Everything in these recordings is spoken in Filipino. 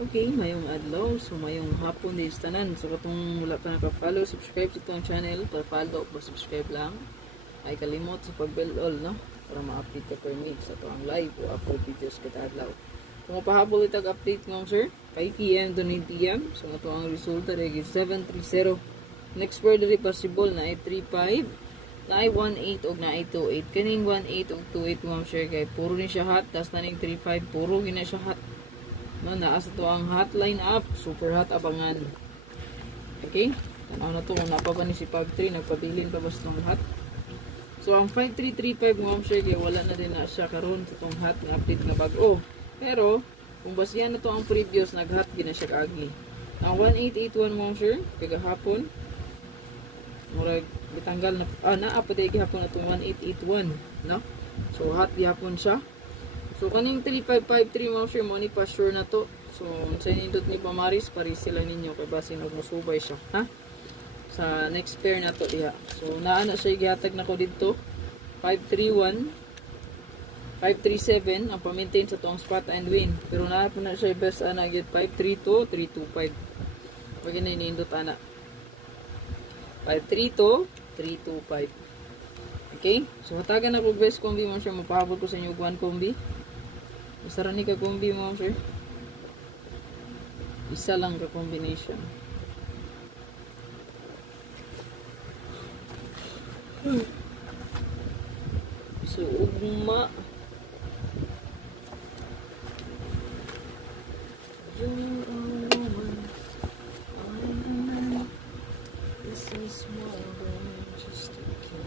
Okay, mayong adlaw. So, mayong hapon din sa tanan. So, katong wala pa naka-follow, subscribe sa itong channel. Para follow o subscribe lang. Ay kalimot sa pag-bell all, no? Para ma-update ka per minute sa itong live o upload videos kada adlaw. Kung mapahabol itag update ng sir, 5 PM to 9 PM. So, ito ang resulta rin 730. Next word rin possible na ay 35. Na ay 18 o na ay 28. Kaning 18 o 28 mga sir kay puro ni siya hot. Tapos na ning 35, puro gina siya hot. No, naasa to ang hotline up, super hot abangan. Okay? Tanaw na to kung napapa ni si Pag 3, nagpabilin pa ba itong hot. So ang 5335 mga sir kaya wala na din na siya karon sa itong hot na update na bago. Pero kung basihan na to ang previous, nag-hot din na siya kaagi. Ang 1881 mga sir, kagahapon murag bitanggal na naapatay gihapon na itong 1881, no? So hot gihapon siya. So, kaning 3553 mga sure, mo ni pa sure na to. So, sa nindot ni Pamaris, paris sila ninyo kay basin og musubay siya, ha? Sa next pair na to diha. So, naana siya gihatag na ko dito. 531 537 ang pa-maintain sa tong spot and win. Pero naa po na siya best ana gyud 532 325. Wag na nindot ana. 532 325. Okay? So, hatagan ako best combi mga sure, mapahabol ko sa inyo 1 combi. Masara ni ka kombi mo sir. Isa lang ka combination. So ugma. You're a woman, I'm a man. This is more than just a kid.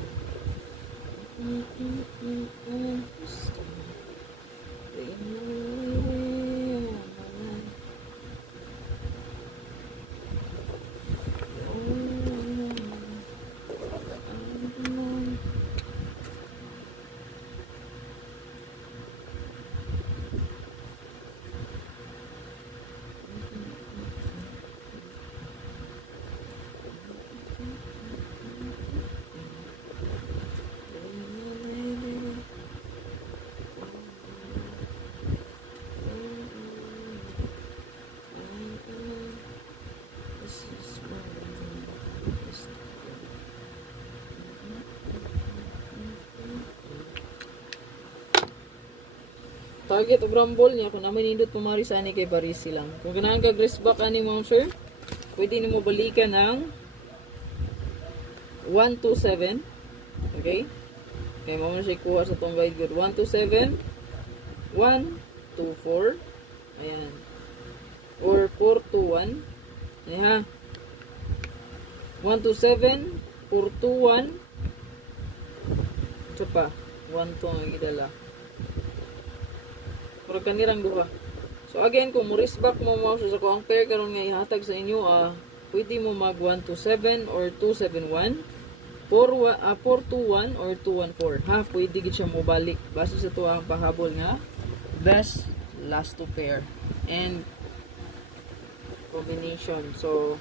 Target o rumble niya kung naman nindot pumari sa ani kay Barisi lang. Kung ganahan ka dress back ani mo sir, pwede nimo balikan ng 127. Okay? Kaya mo na siya kuha sa tong guide good. 127 124. Ayan. Or 421. Ayan ha. 127 421. Ito pa. 1 ang gidala. Murag kanirang duha. So again, kung mo risk back mo sa ko ang pair karon nga ihatag sa inyo, pwede mo mag 127 or 271, 421 or 214. Ha, pwede gid siya mo balik base sa to ang pahabol nga best last two pair and combination. So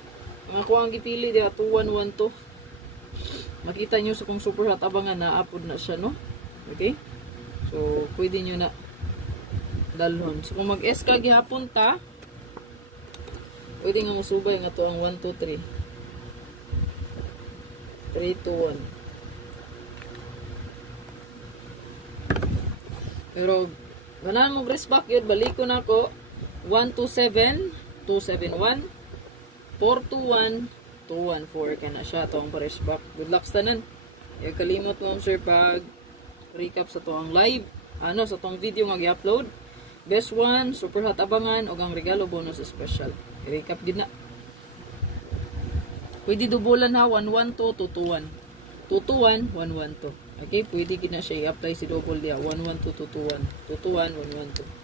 ang ako ang gipili dia 2112. Makita nyo sa kung super hot abangan na upload na siya, no? Okay? So pwede nyo na dalhon. So, kung mag-S ka gihapon ta, pwede nga musubay nga to ang 1, 2, 3. 3, 2, 1. Pero, ganahan mo press back yun, balik ko na ako. 1, 2, 7, 2, 7, 1, 4, 2, 1, 2, 1, 4. Kaya na siya, to ang press back. Good luck sa tanan. Kalimot mo, sir, pag recap sa to ang live, sa tong video nga i-upload. Best one, super hot abangan, o ang regalo bonus special. I-recap din na. Pwede dubulan ha, 112, 221. 221, 112. Okay, pwede gina siya i-apply si double dia. 112, 221. 221, 112.